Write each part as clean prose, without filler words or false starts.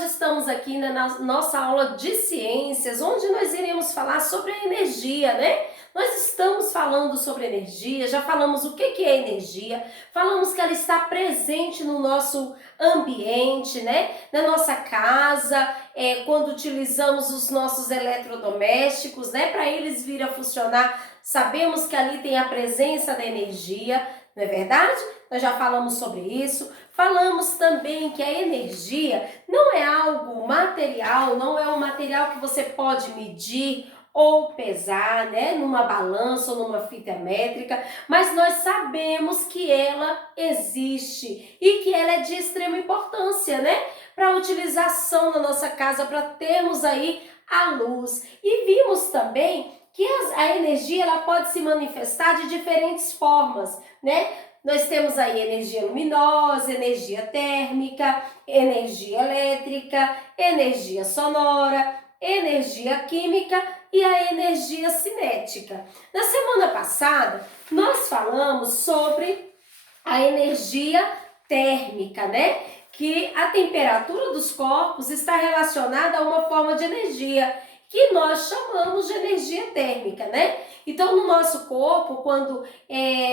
hoje estamos aqui na nossa aula de ciências, onde nós iremos falar sobre a energia, né? Nós estamos falando sobre energia, já falamos o que é energia, falamos que ela está presente no nosso ambiente, né? Na nossa casa, quando utilizamos os nossos eletrodomésticos, né? Para eles vir a funcionar, sabemos que ali tem a presença da energia, não é verdade? Nós já falamos sobre isso. Falamos também que a energia não é algo material, não é um material que você pode medir ou pesar, né, numa balança ou numa fita métrica, mas nós sabemos que ela existe e que ela é de extrema importância, né, para a utilização na nossa casa, para termos aí a luz. E vimos também que a energia ela pode se manifestar de diferentes formas, né? Nós temos aí energia luminosa, energia térmica, energia elétrica, energia sonora, energia química e a energia cinética. Na semana passada, nós falamos sobre a energia térmica, né? Que a temperatura dos corpos está relacionada a uma forma de energia que nós chamamos de energia térmica, né? Então, no nosso corpo, quando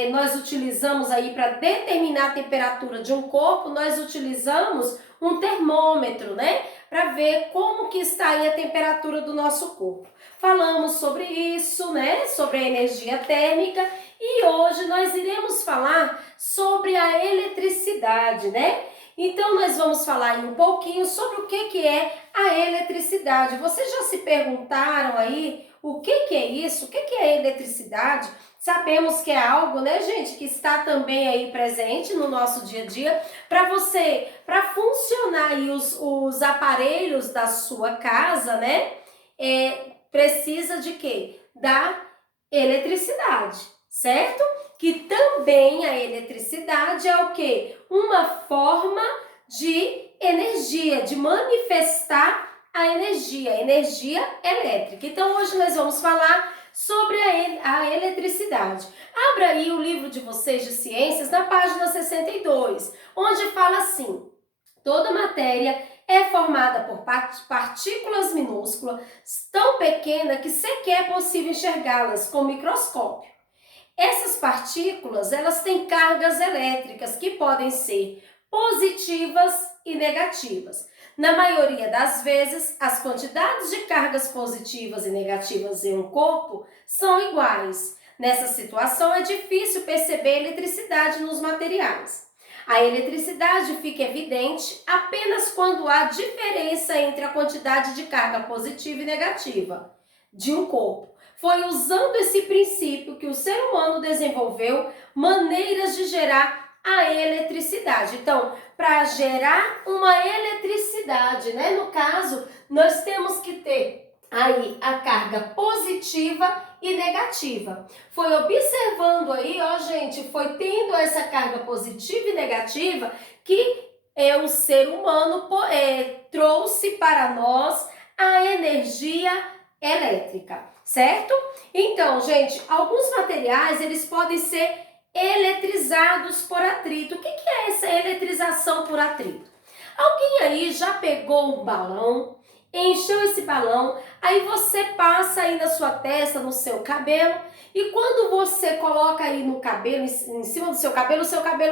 nós utilizamos aí para determinar a temperatura de um corpo, nós utilizamos um termômetro, né? Para ver como que está aí a temperatura do nosso corpo. Falamos sobre isso, né? Sobre a energia térmica e hoje nós iremos falar sobre a eletricidade, né? Então, nós vamos falar aí um pouquinho sobre o que é a eletricidade. Vocês já se perguntaram aí o que é isso? O que é a eletricidade? Sabemos que é algo, né, gente, que está também aí presente no nosso dia a dia. Para funcionar aí os aparelhos da sua casa, né, precisa de quê? Da eletricidade, certo? Que também a eletricidade é o quê? Uma forma de energia, de manifestar a energia elétrica. Então, hoje nós vamos falar sobre a eletricidade. Abra aí o livro de vocês de ciências na página 62, onde fala assim: toda matéria é formada por partículas minúsculas, tão pequenas que sequer é possível enxergá-las com microscópio. Essas partículas, elas têm cargas elétricas que podem ser positivas e negativas. Na maioria das vezes, as quantidades de cargas positivas e negativas em um corpo são iguais. Nessa situação, é difícil perceber a eletricidade nos materiais. A eletricidade fica evidente apenas quando há diferença entre a quantidade de carga positiva e negativa de um corpo. Foi usando esse princípio que o ser humano desenvolveu maneiras de gerar a eletricidade. Então, para gerar uma eletricidade, né? No caso, nós temos que ter aí a carga positiva e negativa. Foi observando aí, ó, gente, foi tendo essa carga positiva e negativa que o ser humano trouxe para nós a energia elétrica, certo? Então, gente, alguns materiais, eles podem ser eletrizados por atrito. O que é essa eletrização por atrito? Alguém aí já pegou um balão, encheu esse balão, aí você passa aí na sua testa, no seu cabelo, e quando você coloca aí no cabelo, em cima do seu cabelo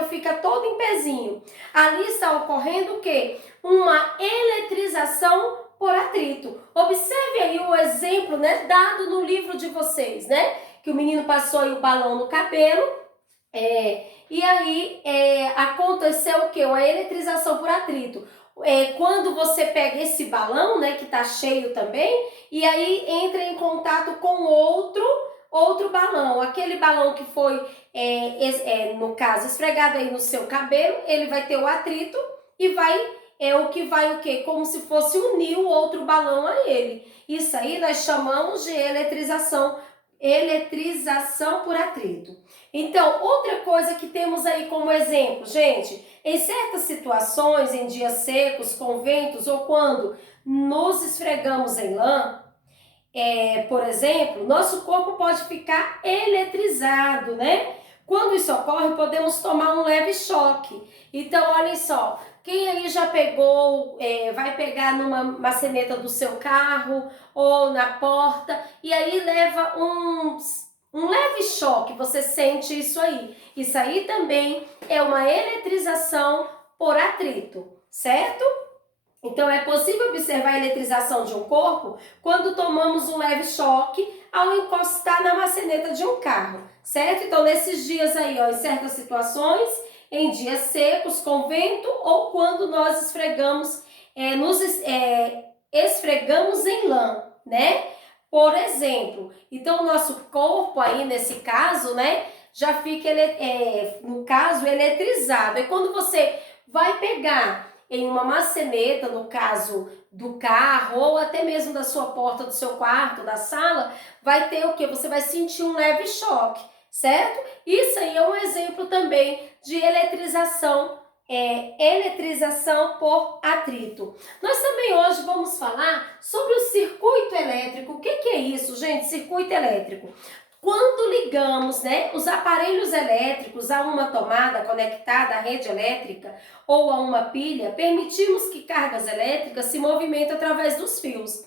fica todo em pezinho. Ali está ocorrendo o quê? Uma eletrização por atrito. Observe aí o exemplo, né, dado no livro de vocês, né? Que o menino passou aí o balão no cabelo, e aí aconteceu o quê? Uma eletrização por atrito. Quando você pega esse balão, né, que tá cheio também, e aí entra em contato com outro balão. Aquele balão que foi, no caso, esfregado aí no seu cabelo, ele vai ter o atrito e vai o quê? Como se fosse unir o outro balão a ele. Isso aí nós chamamos de eletrização por atrito. Então, outra coisa que temos aí como exemplo, gente, em certas situações, em dias secos, com ventos ou quando nos esfregamos em lã, por exemplo, nosso corpo pode ficar eletrizado, né? Quando isso ocorre, podemos tomar um leve choque. Então, olhem só, Quem aí já pegou, vai pegar numa maçaneta do seu carro ou na porta e aí leva um leve choque, você sente isso aí. Isso aí também é uma eletrização por atrito, certo? Então, é possível observar a eletrização de um corpo quando tomamos um leve choque ao encostar na maçaneta de um carro, certo? Então, nesses dias aí, ó, em certas situações, em dias secos, com vento, ou quando nós esfregamos em lã, né? Por exemplo, então o nosso corpo aí, nesse caso, né, já fica, no caso, eletrizado. E quando você vai pegar em uma maçaneta, no caso do carro, ou até mesmo da sua porta do seu quarto, da sala, vai ter o que? Você vai sentir um leve choque, certo? Isso aí é um exemplo também de eletrização por atrito. Nós também hoje vamos falar sobre o circuito elétrico. O que é isso, gente? Circuito elétrico. Quando ligamos, né, os aparelhos elétricos a uma tomada conectada à rede elétrica ou a uma pilha, permitimos que cargas elétricas se movimentem através dos fios.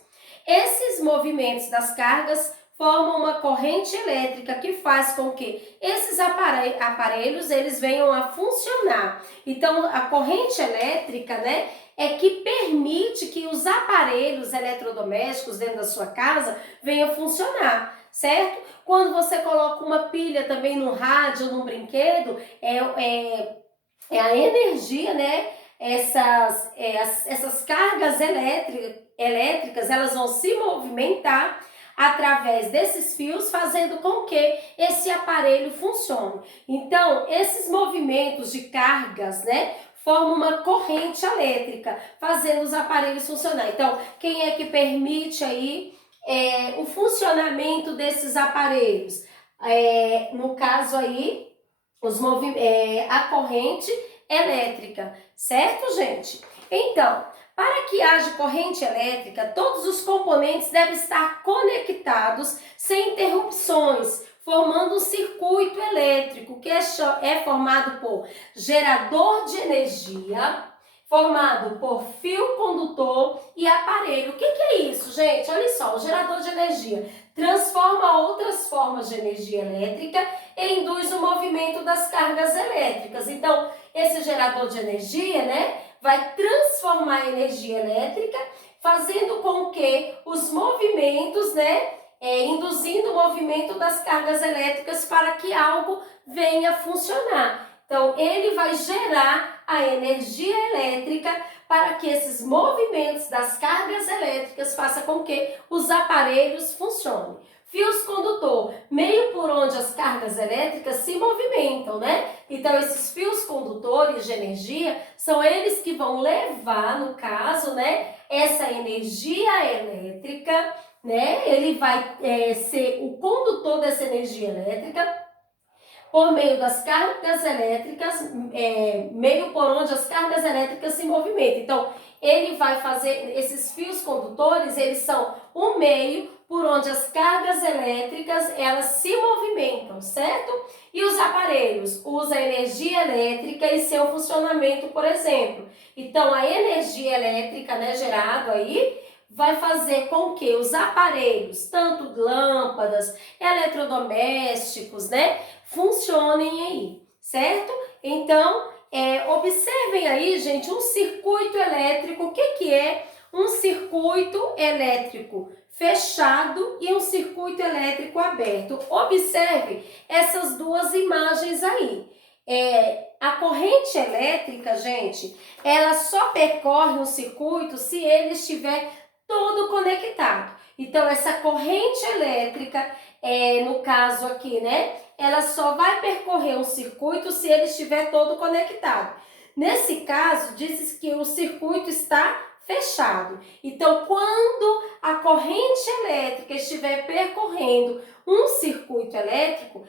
Esses movimentos das cargas formam uma corrente elétrica que faz com que esses aparelhos eles venham a funcionar. Então, a corrente elétrica, né, é que permite que os aparelhos eletrodomésticos dentro da sua casa venham a funcionar, certo? Quando você coloca uma pilha também no rádio ou num brinquedo, é a energia, né? Essas cargas elétricas, elas vão se movimentar através desses fios, fazendo com que esse aparelho funcione. Então, esses movimentos de cargas, né, formam uma corrente elétrica, fazendo os aparelhos funcionar. Então, quem é que permite aí o funcionamento desses aparelhos? No caso aí, a corrente elétrica, certo, gente? Então, para que haja corrente elétrica, todos os componentes devem estar conectados sem interrupções, formando um circuito elétrico que é formado por gerador de energia, formado por fio condutor e aparelho. O que é isso, gente? Olha só, o gerador de energia transforma outras formas de energia elétrica e induz o movimento das cargas elétricas. Então, esse gerador de energia, né, vai transformar a energia elétrica, fazendo com que os movimentos, né, induzindo o movimento das cargas elétricas para que algo venha funcionar. Então, ele vai gerar a energia elétrica para que esses movimentos das cargas elétricas façam com que os aparelhos funcionem. Fios condutor, meio por onde as cargas elétricas se movimentam, né? Então, esses fios condutores de energia são eles que vão levar, no caso, né, essa energia elétrica, né? Ele vai ser o condutor dessa energia elétrica por meio das cargas elétricas, meio por onde as cargas elétricas se movimentam. Então, ele vai fazer, esses fios condutores, eles são o meio por onde as cargas elétricas, elas se movimentam, certo? E os aparelhos usam a energia elétrica e seu funcionamento, por exemplo. Então, a energia elétrica, né, gerada aí, vai fazer com que os aparelhos, tanto lâmpadas, eletrodomésticos, né, funcionem aí, certo? Então, observem aí, gente, um circuito elétrico. O que é um circuito elétrico fechado e um circuito elétrico aberto? Observe essas duas imagens aí. A corrente elétrica, gente, ela só percorre um circuito se ele estiver todo conectado. Então, essa corrente elétrica, no caso aqui, né, ela só vai percorrer um circuito se ele estiver todo conectado. Nesse caso, diz que o circuito está fechado. Então, quando a corrente elétrica estiver percorrendo um circuito elétrico,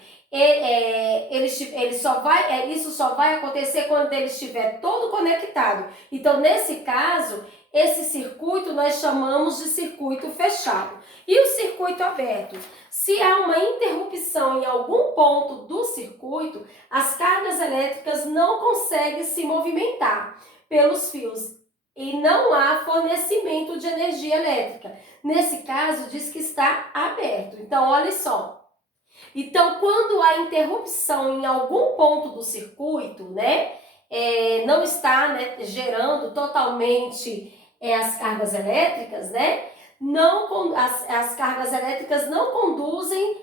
isso só vai acontecer quando ele estiver todo conectado. Então, nesse caso, esse circuito nós chamamos de circuito fechado. E o circuito aberto? Se há uma interrupção em algum ponto do circuito, as cargas elétricas não conseguem se movimentar. pelos fios e não há fornecimento de energia elétrica. Nesse caso, diz que está aberto. Então, olha só. Então, quando há interrupção em algum ponto do circuito, né, não está, né, gerando totalmente as cargas elétricas, né, não, as cargas elétricas não conduzem,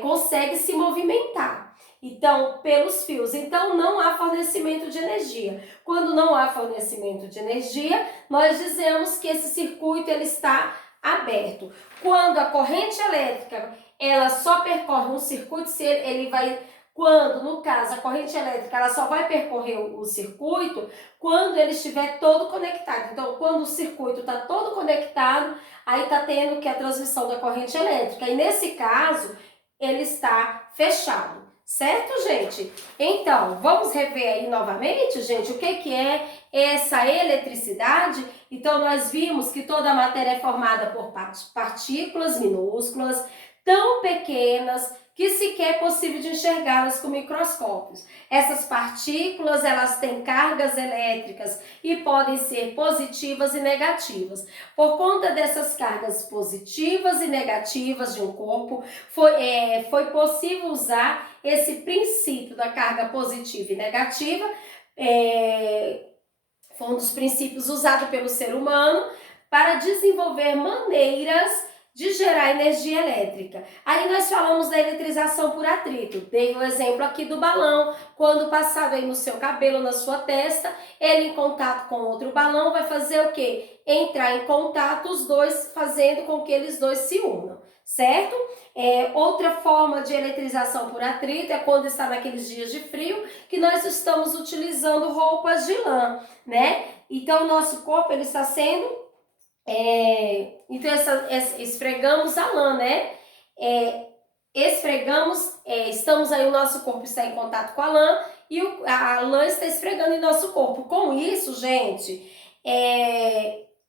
conseguem se movimentar. Então, pelos fios. Então, não há fornecimento de energia. Quando não há fornecimento de energia, nós dizemos que esse circuito ele está aberto. Quando a corrente elétrica ela só percorre um circuito, quando, no caso, a corrente elétrica, ela só vai percorrer o circuito quando ele estiver todo conectado. Então, quando o circuito está todo conectado, aí está tendo que a transmissão da corrente elétrica. E nesse caso, ele está fechado. Certo, gente? Então, vamos rever aí novamente, gente, o que é essa eletricidade? Então, nós vimos que toda a matéria é formada por partículas minúsculas, tão pequenas que sequer é possível de enxergá-las com microscópios. Essas partículas, elas têm cargas elétricas e podem ser positivas e negativas. Por conta dessas cargas positivas e negativas de um corpo, foi possível usar esse princípio da carga positiva e negativa, foi um dos princípios usados pelo ser humano para desenvolver maneiras de gerar energia elétrica. Aí nós falamos da eletrização por atrito. Dei o exemplo aqui do balão. Quando passado aí no seu cabelo, na sua testa, ele em contato com outro balão vai fazer o quê? Entrar em contato os dois, fazendo com que eles dois se unam, certo? Outra forma de eletrização por atrito é quando está naqueles dias de frio que nós estamos utilizando roupas de lã, né? Então o nosso corpo ele está sendo então esfregamos a lã, né? Estamos aí, o nosso corpo está em contato com a lã e a lã está esfregando em nosso corpo. Com isso, gente,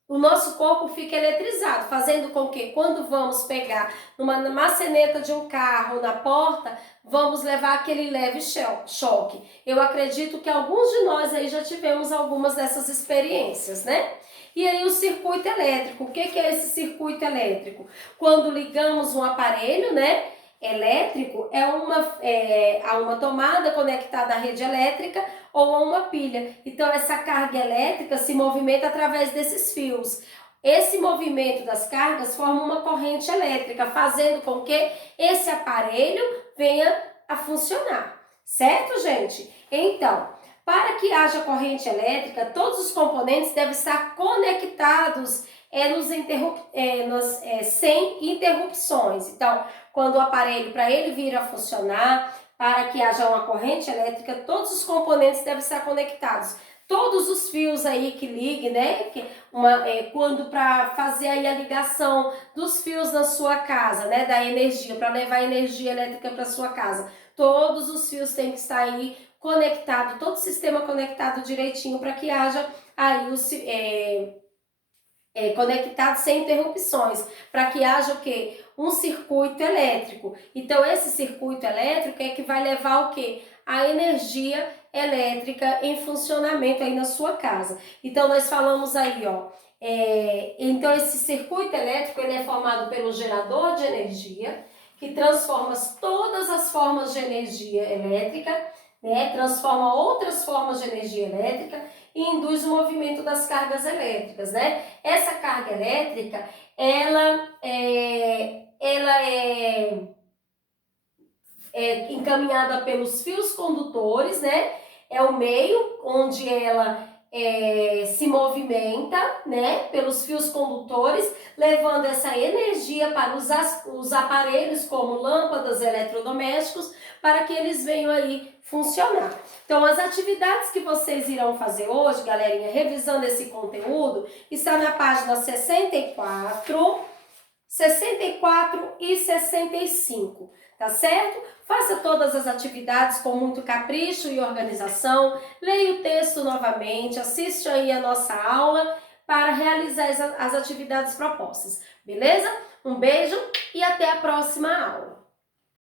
o nosso corpo fica eletrizado, fazendo com que quando vamos pegar numa maçaneta de um carro, na porta, vamos levar aquele leve choque. Eu acredito que alguns de nós aí já tivemos algumas dessas experiências, né? E aí o circuito elétrico, o que é esse circuito elétrico? Quando ligamos um aparelho, né, elétrico, a uma tomada conectada à rede elétrica ou a uma pilha. Então essa carga elétrica se movimenta através desses fios. Esse movimento das cargas forma uma corrente elétrica, fazendo com que esse aparelho venha a funcionar. Certo, gente? Então, para que haja corrente elétrica, todos os componentes devem estar conectados sem interrupções. Então, quando o aparelho, para ele vir a funcionar, para que haja uma corrente elétrica, todos os componentes devem estar conectados. Todos os fios aí que liguem, né? Quando para fazer aí a ligação dos fios na sua casa, né? Da energia, para levar energia elétrica para sua casa. Todos os fios têm que estar aí conectado, todo o sistema conectado direitinho para que haja aí conectado sem interrupções, para que haja o quê? Um circuito elétrico. Então esse circuito elétrico é que vai levar o quê? A energia elétrica em funcionamento aí na sua casa. Então nós falamos aí, ó, então esse circuito elétrico ele é formado pelo gerador de energia, que transforma todas as formas de energia elétrica, né, transforma outras formas de energia elétrica e induz o movimento das cargas elétricas, né? Essa carga elétrica, ela é encaminhada pelos fios condutores, né? É o meio onde ela se movimenta, né? Pelos fios condutores, levando essa energia para os aparelhos como lâmpadas, eletrodomésticos, para que eles venham aí funcionar. Então, as atividades que vocês irão fazer hoje, galerinha, revisando esse conteúdo, está na página 64 e 65, tá certo? Faça todas as atividades com muito capricho e organização, leia o texto novamente, assiste aí a nossa aula para realizar as atividades propostas, beleza? Um beijo e até a próxima aula.